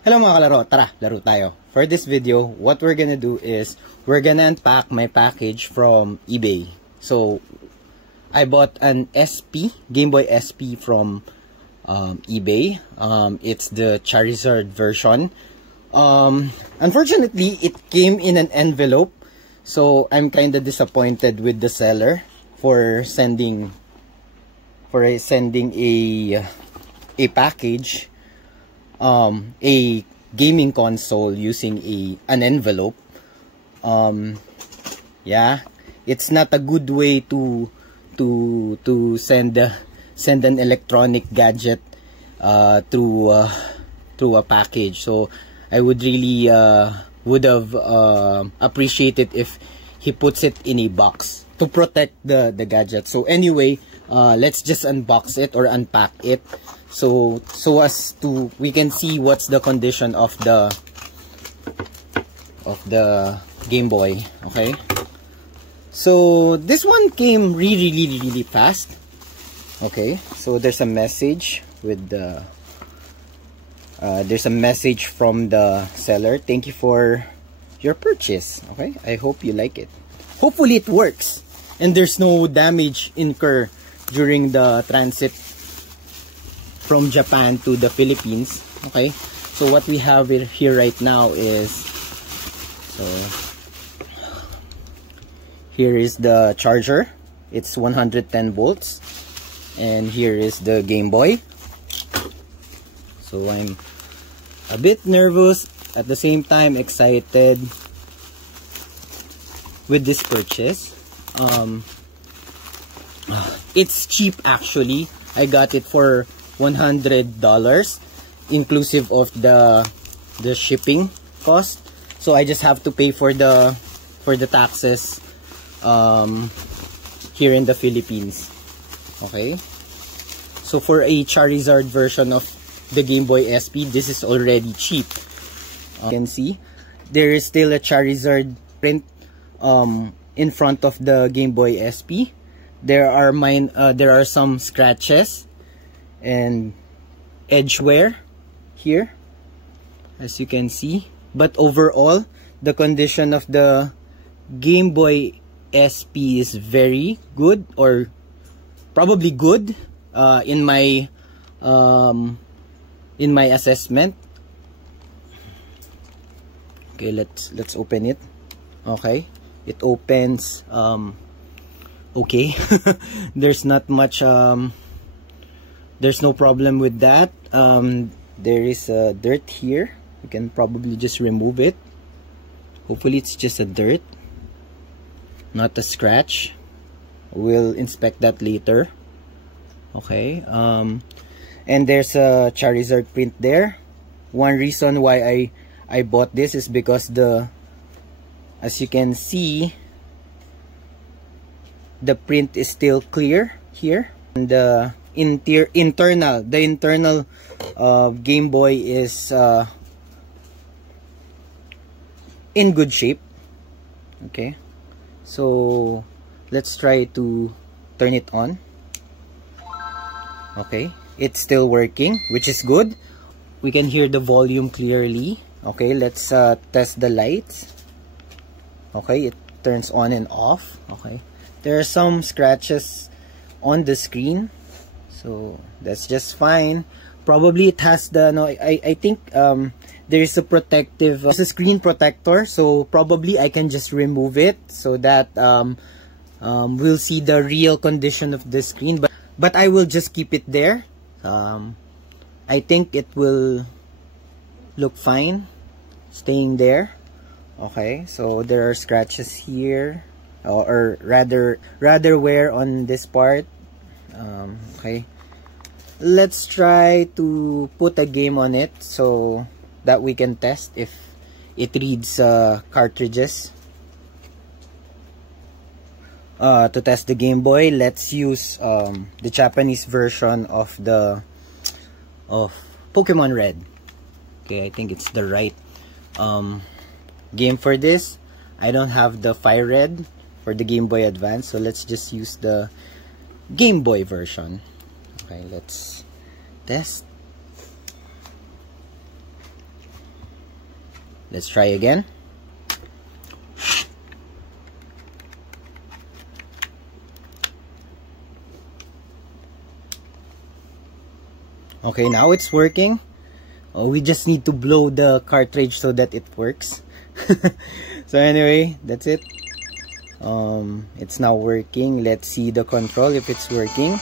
Hello mga kalaro, tara, laro tayo. For this video, what we're gonna do is, we're gonna unpack my package from eBay. So, I bought an SP, Game Boy SP from eBay. It's the Charizard version. Unfortunately, it came in an envelope. So, I'm kinda disappointed with the seller for sending a package, a gaming console using an envelope. Yeah, it's not a good way to send an electronic gadget through a package. So I would really would have appreciated if he puts it in a box to protect the gadget. So anyway, let's just unbox it or unpack it, so as to we can see what's the condition of the Game Boy. Okay, so this one came really fast. Okay, so there's a message with the there's a message from the seller. Thank you for your purchase. Okay, I hope you like it. Hopefully it works and there's no damage incur during the transit from Japan to the Philippines. Okay, so what we have here right now is, so here is the charger. It's 110 volts, and here is the Game Boy. So I'm a bit nervous, at the same time excited with this purchase. It's cheap actually. I got it for $100 inclusive of the shipping cost. So I just have to pay for the taxes here in the Philippines. Okay, so for a Charizard version of the Game Boy SP, this is already cheap. You can see there is still a Charizard print in front of the Game Boy SP. There are some scratches and edge wear here, as you can see. But overall, the condition of the Game Boy SP is very good, or probably good in my assessment. Okay, let's open it. Okay, it opens okay. There's not much there's no problem with that. There is dirt here. You can probably just remove it. Hopefully it's just a dirt, not a scratch. We'll inspect that later. Okay, and there's a Charizard print there. One reason why I bought this is because as you can see, the print is still clear here, and the internal Game Boy is in good shape. Okay, so let's try to turn it on. Okay, it's still working, which is good. We can hear the volume clearly. Okay, let's test the lights. Okay, it turns on and off. Okay, there are some scratches on the screen, so that's just fine. Probably it has the I think there is a protective there's a screen protector, so probably I can just remove it so that we'll see the real condition of the screen, but I will just keep it there. I think it will look fine staying there. Okay, so there are scratches here, or rather wear on this part. Okay, let's try to put a game on it so that we can test if it reads cartridges. To test the Game Boy, let's use the Japanese version of Pokemon Red. Okay, I think it's the right game for this. I don't have the Fire Red for the Game Boy Advance, so let's just use the Game Boy version. Okay, let's test. Let's try again. Okay, now it's working. We just need to blow the cartridge so that it works. So anyway, that's it. It's now working. Let's see the control if it's working.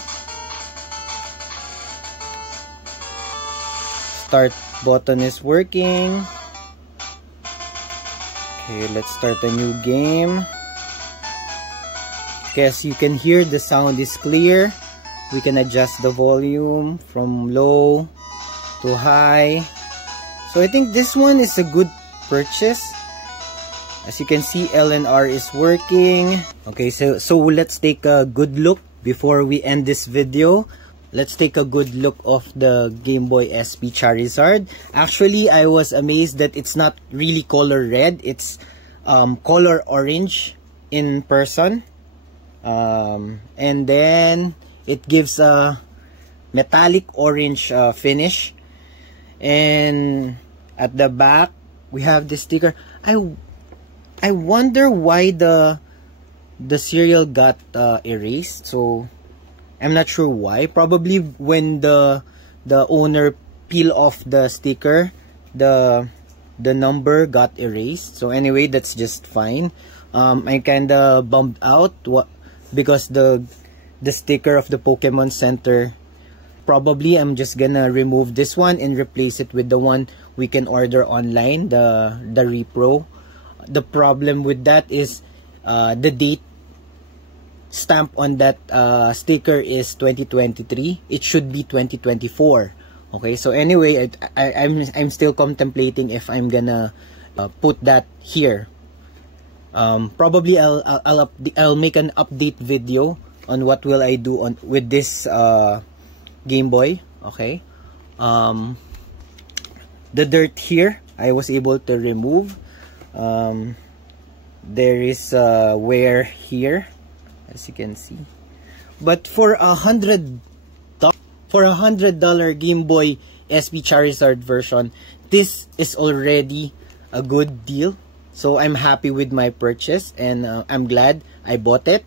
Start button is working. Okay, let's start a new game. As you can hear, the sound is clear. We can adjust the volume from low to high. So I think this one is a good purchase. As you can see, LNR is working. Okay, so let's take a good look before we end this video. Let's take a good look of the Game Boy SP Charizard. Actually, I was amazed that it's not really color red. It's color orange in person. And then it gives a metallic orange finish. And at the back, we have the sticker. I wonder why the serial got erased. So I'm not sure why. Probably when the owner peel off the sticker, the number got erased. So anyway, that's just fine. I kinda bummed out because the sticker of the Pokemon Center. Probably I'm just gonna remove this one and replace it with the one we can order online, the Repro. The problem with that is the date stamp on that sticker is 2023. It should be 2024. Okay, so anyway, I'm still contemplating if I'm gonna put that here. Probably I'll make an update video on what will I do with this Game Boy. Okay, the dirt here I was able to remove. There is wear here, as you can see, but for $100 Game Boy SP Charizard version, this is already a good deal. So I'm happy with my purchase, and I'm glad I bought it.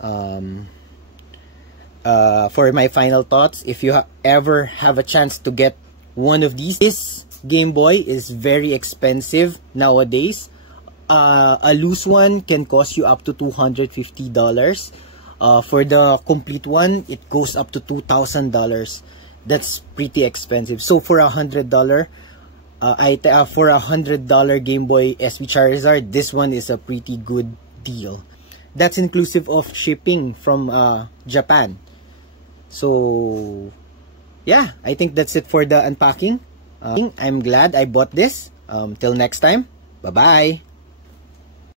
For my final thoughts, if you ever have a chance to get one of these, this Game Boy is very expensive nowadays. A loose one can cost you up to $250. For the complete one, it goes up to $2,000. That's pretty expensive. So for $100, for $100 Game Boy SP Charizard, this one is a pretty good deal. That's inclusive of shipping from Japan. So yeah, I think that's it for the unpacking. I'm glad I bought this. Till next time, bye bye.